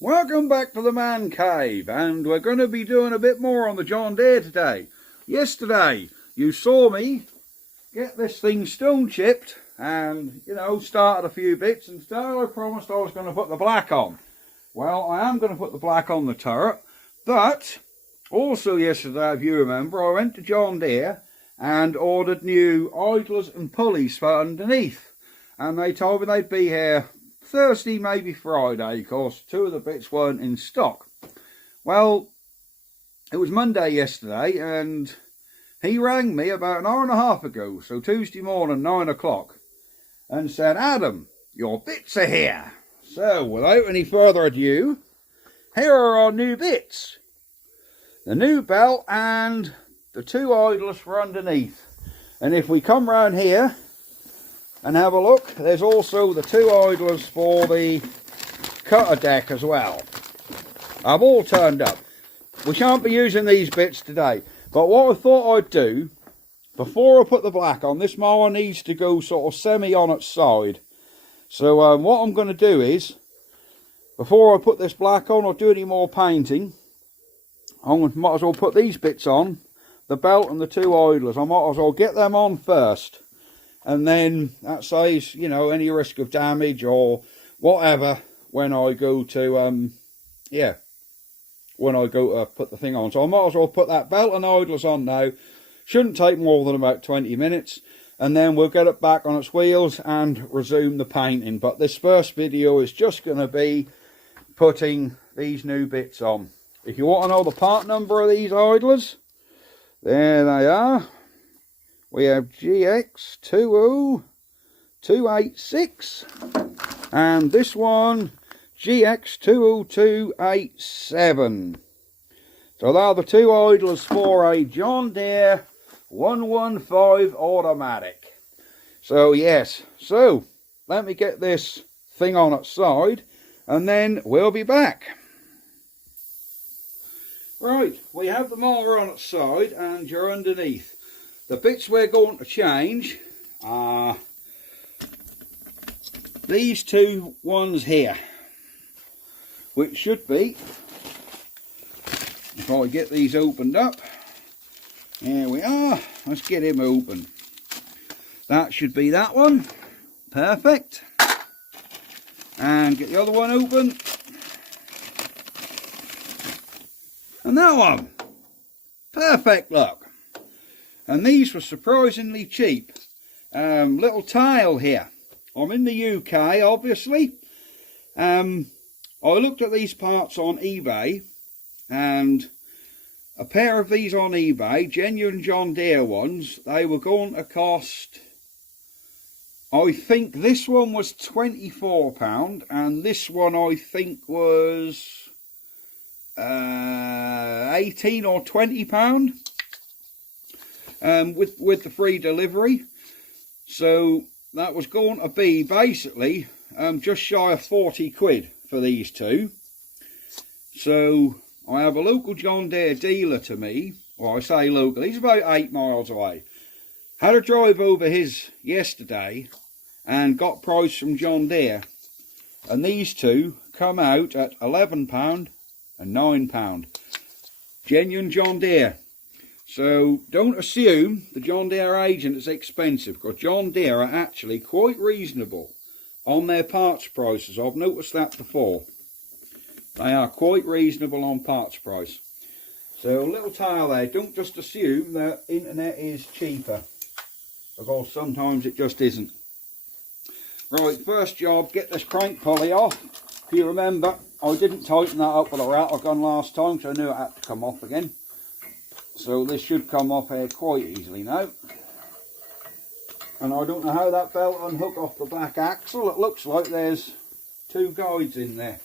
Welcome back to the Man Cave, and we're going to be doing a bit more on the John Deere today. Yesterday you saw me get this thing stone chipped and, started a few bits, and today I promised I was going to put the black on. Well, I am going to put the black on the turret, but also yesterday, if you remember, I went to John Deere and ordered new idlers and pulleys for underneath, and they told me they'd be here Thursday, maybe Friday, because two of the bits weren't in stock. Well, it was Monday yesterday, and he rang me about an hour and a half ago, so Tuesday morning, 9 o'clock, and said, "Adam, your bits are here." So, without any further ado, here are our new bits. The new belt and the two idlers for underneath. And if we come round here and have a look, there's also the two idlers for the cutter deck as well. I've all turned up. We shan't be using these bits today, but what I thought I'd do, before I put the black on, this mower needs to go sort of semi on its side. So what I'm going to do is, before I put this black on or do any more painting, I might as well put these bits on, the belt and the two idlers. I might as well get them on first. And then that saves, any risk of damage or whatever when I go to, when I go to put the thing on. So I might as well put that belt and idlers on now. Shouldn't take more than about 20 minutes. And then we'll get it back on its wheels and resume the painting. But this first video is just going to be putting these new bits on. If you want to know the part number of these idlers, there they are. We have GX20286 and this one GX20287. So they are the two idlers for a John Deere 115 automatic. So yes, so let me get this thing on its side and then we'll be back. Right, we have the mower on its side and you're underneath. The bits we're going to change are these two ones here, which should be, if I get these opened up, here we are, let's get him open. That should be that one, perfect, and get the other one open, and that one, perfect, look. And these were surprisingly cheap. Little tile here. I'm in the UK, obviously. I looked at these parts on eBay, and a pair of these on eBay, genuine John Deere ones, they were going to cost, I think this one was £24, and this one I think was 18 or £20. With the free delivery. So that was going to be basically just shy of 40 quid for these two. So I have a local John Deere dealer to me, well, I say local, he's about 8 miles away. Had a drive over his yesterday and got price from John Deere, and these two come out at £11 and £9. Genuine John Deere. So don't assume the John Deere agent is expensive, because John Deere are actually quite reasonable on their parts prices. I've noticed that before. They are quite reasonable on parts price. So a little tile there, don't just assume that internet is cheaper, because sometimes it just isn't. Right, first job, get this crank pulley off. If you remember, I didn't tighten that up with a rattle gun last time, so I knew it had to come off again. So this should come off here quite easily now. And I don't know how that belt will unhook off the back axle. It looks like there's two guides in there.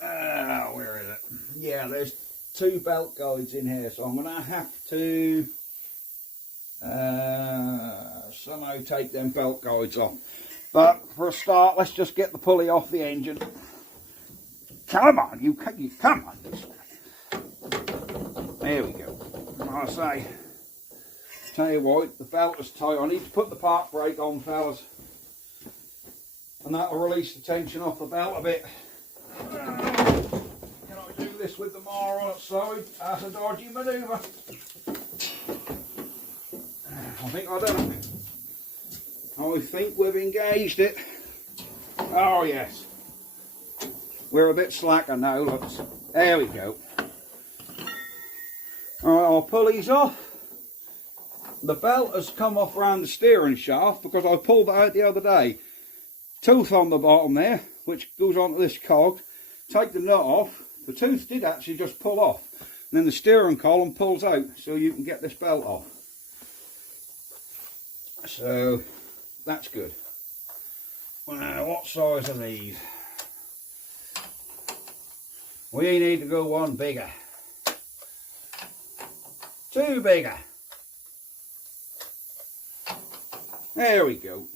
Where is it? Yeah, there's two belt guides in here. So I'm going to have to somehow take them belt guides off. But for a start, let's just get the pulley off the engine. Come on, you come on. There we go. I say, tell you what, the belt is tight. I need to put the park brake on, fellas, and that'll release the tension off the belt a bit. Can I do this with the mower on its side? That's a dodgy manoeuvre. I think I done it. I think we've engaged it. Oh yes. We're a bit slacker now, look. There we go. Alright, I'll pull these off. The belt has come off around the steering shaft because I pulled it out the other day. Tooth on the bottom there, which goes onto this cog. Take the nut off. The tooth did actually just pull off. And then the steering column pulls out so you can get this belt off. So that's good. Now, what size are these? We need to go one bigger. Two bigger. There we go.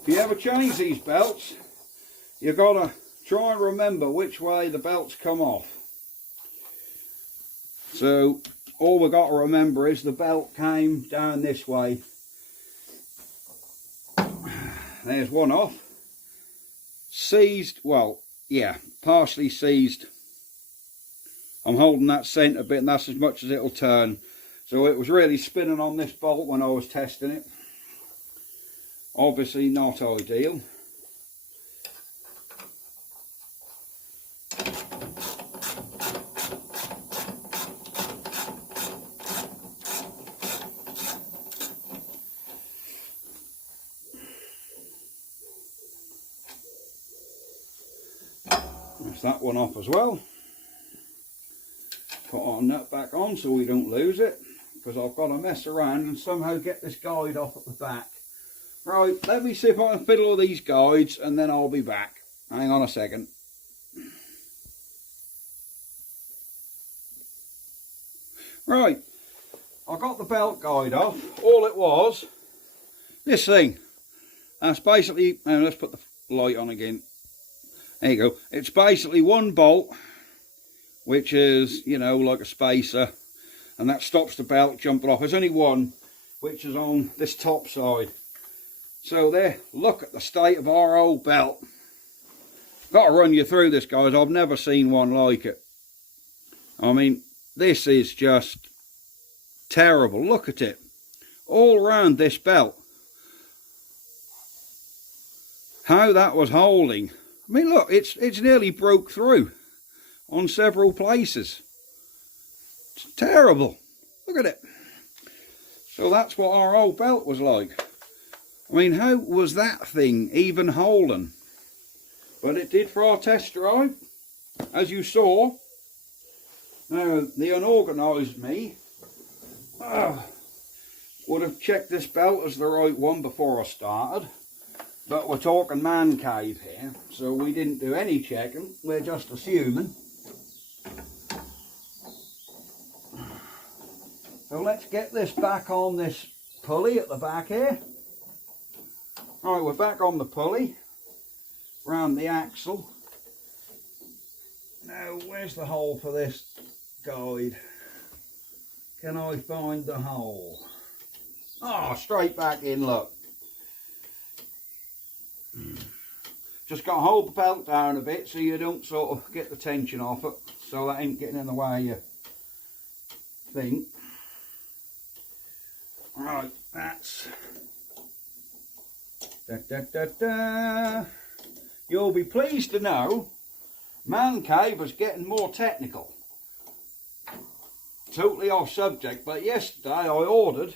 If you ever change these belts, you've got to try and remember which way the belts come off. So all we've got to remember is the belt came down this way. There's one off. Seized, well, yeah, partially seized. I'm holding that centre bit and that's as much as it'll turn. So it was really spinning on this bolt when I was testing it. Obviously not ideal. There's that one off as well. Put our nut back on so we don't lose it, because I've got to mess around and somehow get this guide off at the back. Right, let me see if I can fiddle with these guides and then I'll be back. Hang on a second. Right, I got the belt guide off. All it was, this thing. That's basically, now let's put the light on again. There you go. It's basically one bolt, which is, you know, like a spacer, and that stops the belt jumping off. There's only one, which is on this top side. So there, look at the state of our old belt. Got to run you through this, guys. I've never seen one like it. I mean, this is just terrible. Look at it. All around this belt. How that was holding. I mean, look, it's nearly broke through on several places. It's terrible. Look at it. So that's what our old belt was like. I mean, how was that thing even holding? But it did for our test drive, as you saw. Now, the unorganised me would have checked this belt as the right one before I started. But we're talking man cave here, so we didn't do any checking. We're just assuming. So let's get this back on this pulley at the back here. Right, we're back on the pulley, round the axle. Now, where's the hole for this guide? Can I find the hole? Oh, straight back in, look. Just got to hold the belt down a bit so you don't sort of get the tension off it, so that ain't getting in the way of your thing. Right, that's You'll be pleased to know Man Cave is getting more technical. Totally off subject, but yesterday I ordered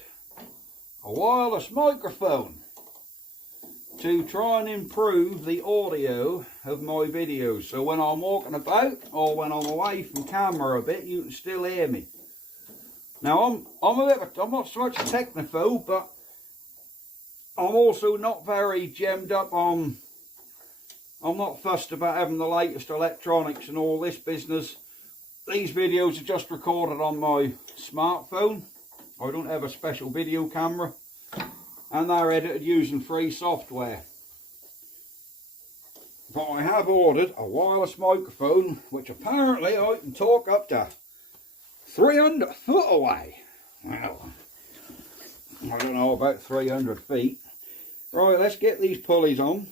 a wireless microphone to try and improve the audio of my videos, so when I'm walking about or when I'm away from camera a bit, you can still hear me. Now I'm not so much a technophobe, but I'm also not very gemmed up on. I'm not fussed about having the latest electronics and all this business. These videos are just recorded on my smartphone. I don't have a special video camera. And they're edited using free software. But I have ordered a wireless microphone, which apparently I can talk up to 300 foot away. Well, I don't know, about 300 feet. Right, let's get these pulleys on.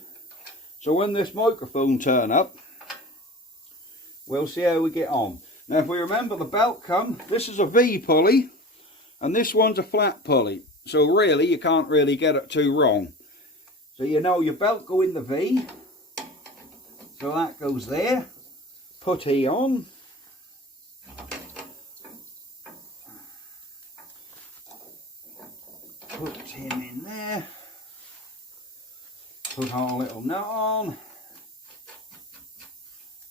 So when this microphone turn up, we'll see how we get on. Now if we remember the belt this is a V pulley and this one's a flat pulley. So really you can't really get it too wrong. So you know your belt go in the V. So that goes there. Putty on. Put him in there. Put our little nut on.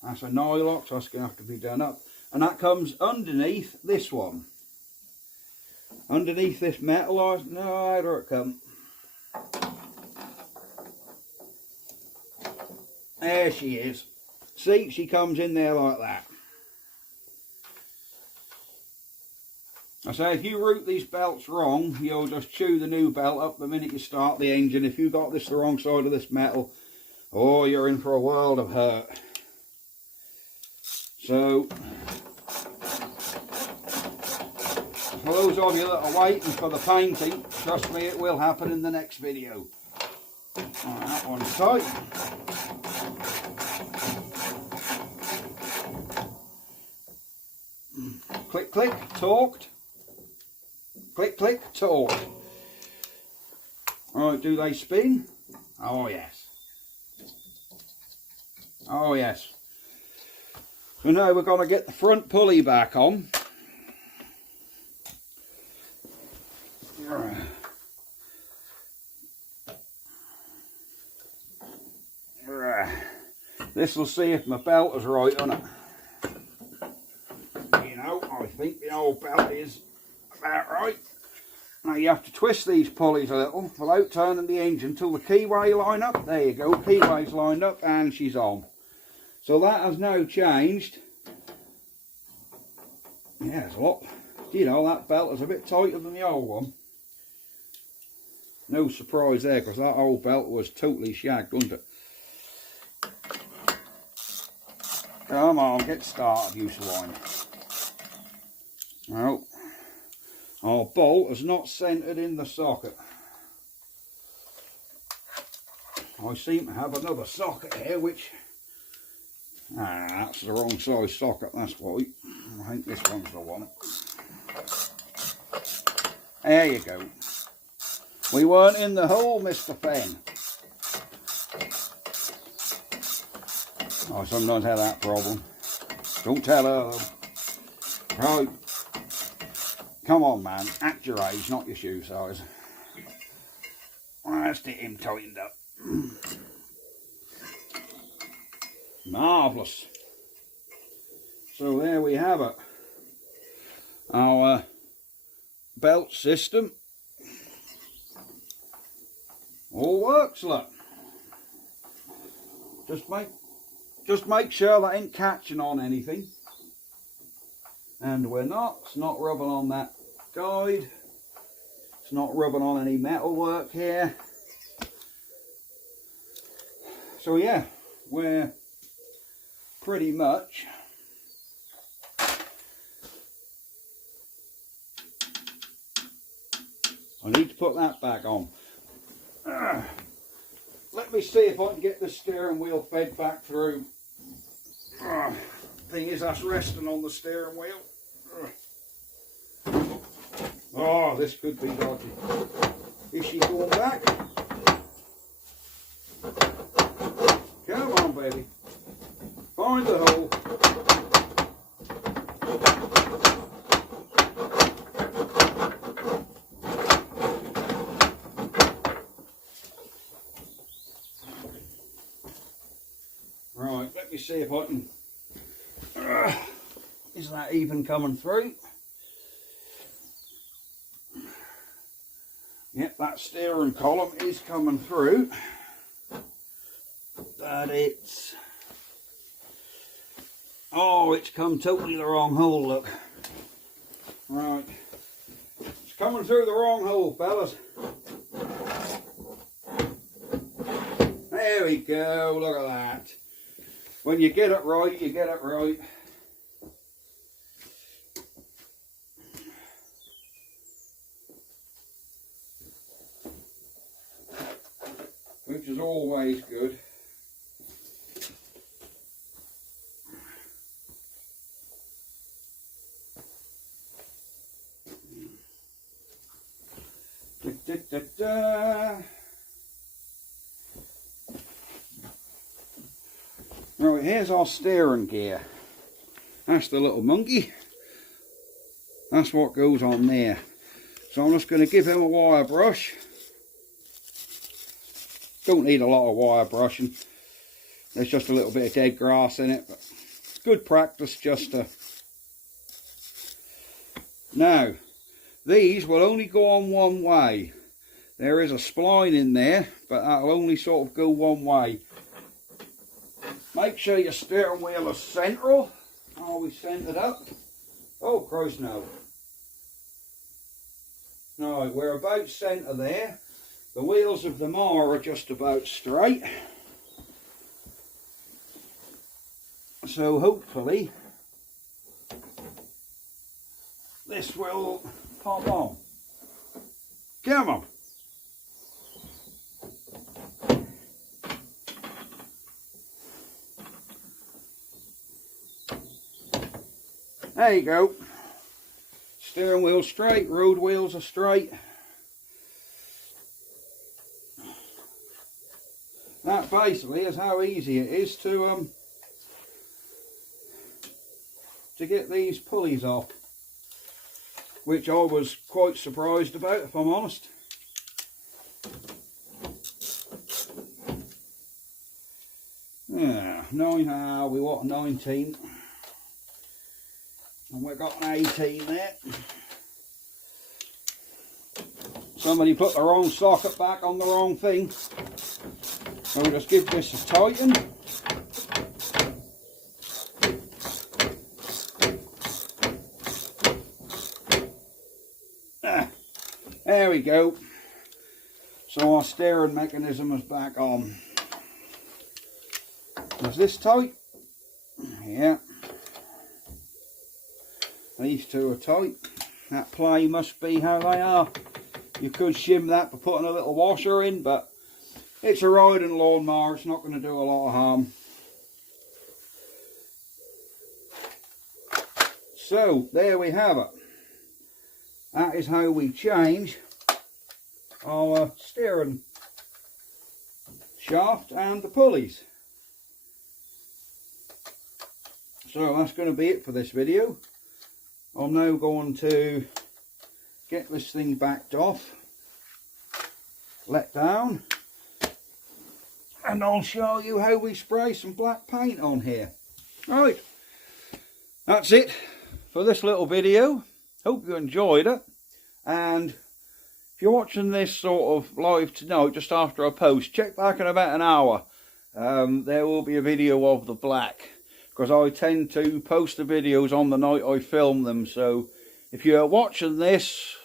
That's a nylock, so that's going to have to be done up. And that comes underneath this one. Underneath this metal, no, there it comes. There she is. See, she comes in there like that. I say, if you route these belts wrong, you'll just chew the new belt up the minute you start the engine. If you got this the wrong side of this metal, oh, you're in for a world of hurt. So, for those of you that are waiting for the painting, trust me, it will happen in the next video. Right, that one's tight. Click, click, torqued. Click, click, torque. Alright, do they spin? Oh yes. Oh yes. So now we're going to get the front pulley back on. This will see if my belt is right on it. You know, I think the old belt is about right. Now you have to twist these pulleys a little without turning the engine until the keyway line up. There you go, keyway's lined up and she's on. So that has now changed. Yeah, it's a lot. You know, that belt is a bit tighter than the old one. No surprise there, because that old belt was totally shagged, wasn't it? Come on, get started, you swine. Well, our bolt is not centred in the socket. I seem to have another socket here, which... that's the wrong size socket, that's why. I think this one's the one. There you go. We weren't in the hole, Mr. Fenn. I sometimes have that problem. Don't tell her though. Right. Come on, man. Act your age, not your shoe size. Let's get him tightened up. Marvellous. So there we have it. Our belt system. All works, look. Just make sure that ain't catching on anything. And we're not. It's not rubbing on that guide. It's not rubbing on any metal work here. So yeah, we're pretty much I need to put that back on. Let me see if I can get the steering wheel fed back through. Thing is, that's resting on the steering wheel. Oh, this could be dodgy. Is she going back? Come on, baby. Find the hole. Right, let me see if I can... is that even coming through? Yep, that steering column is coming through. But it's... oh, it's come totally the wrong hole, look. Right. It's coming through the wrong hole, fellas. There we go, look at that. When you get it right, you get it right. is always good. Da, da, da, da. Right, here's our steering gear. That's the little monkey. That's what goes on there. So I'm just going to give him a wire brush. Don't need a lot of wire brushing. There's just a little bit of dead grass in it, but good practice just to... Now, these will only go on one way. There is a spline in there, but that'll only sort of go one way. Make sure your steering wheel is central. Always centered up. Oh, Christ, no. No, we're about centre there. The wheels of the mower are just about straight. So hopefully this will pop on. Come on. There you go. Steering wheel straight, road wheels are straight. That basically is how easy it is to get these pulleys off, which I was quite surprised about, if I'm honest. Yeah, we want a 19. And we've got an 18 there. Somebody put the wrong socket back on the wrong thing. So we'll just give this a tighten. There we go. So our steering mechanism is back on. Is this tight? Yeah. These two are tight. That play must be how they are. You could shim that by putting a little washer in, but it's a riding lawnmower. It's not going to do a lot of harm. So, there we have it. That is how we change our steering shaft and the pulleys. So, that's going to be it for this video. I'm now going to get this thing backed off, let down, and I'll show you how we spray some black paint on here. Right, that's it for this little video. Hope you enjoyed it, and if you're watching this sort of live tonight, just after I post, check back in about an hour. There will be a video of the black, because I tend to post the videos on the night I film them. So if you're watching this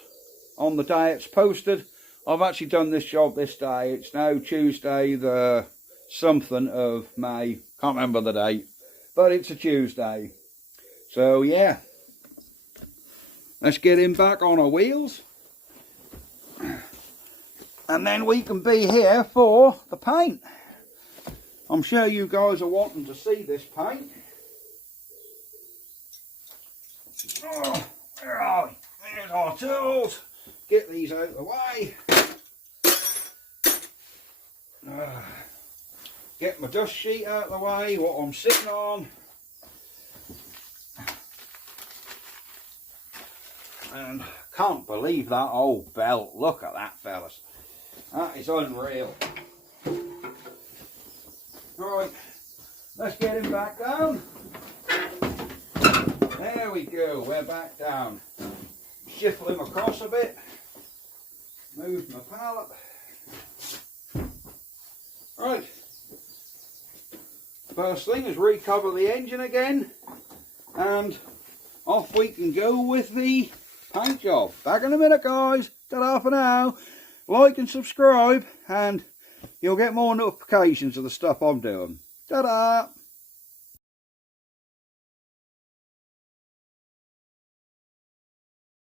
on the day it's posted, I've actually done this job this day. It's now Tuesday the something of May. Can't remember the date, but it's a Tuesday. So yeah, let's get him back on our wheels, and then we can be here for the paint. I'm sure you guys are wanting to see this paint. Oh, where are we? There's our tools. Get these out of the way. Get my dust sheet out of the way, what I'm sitting on. And can't believe that old belt. Look at that, fellas. That is unreal. Alright, let's get him back down. There we go, we're back down. Shuffle him across a bit. Move my pallet. Right. First thing is recover the engine again. And off we can go with the paint job. Back in a minute, guys. Ta-da for now. Like and subscribe, and you'll get more notifications of the stuff I'm doing. Ta-da!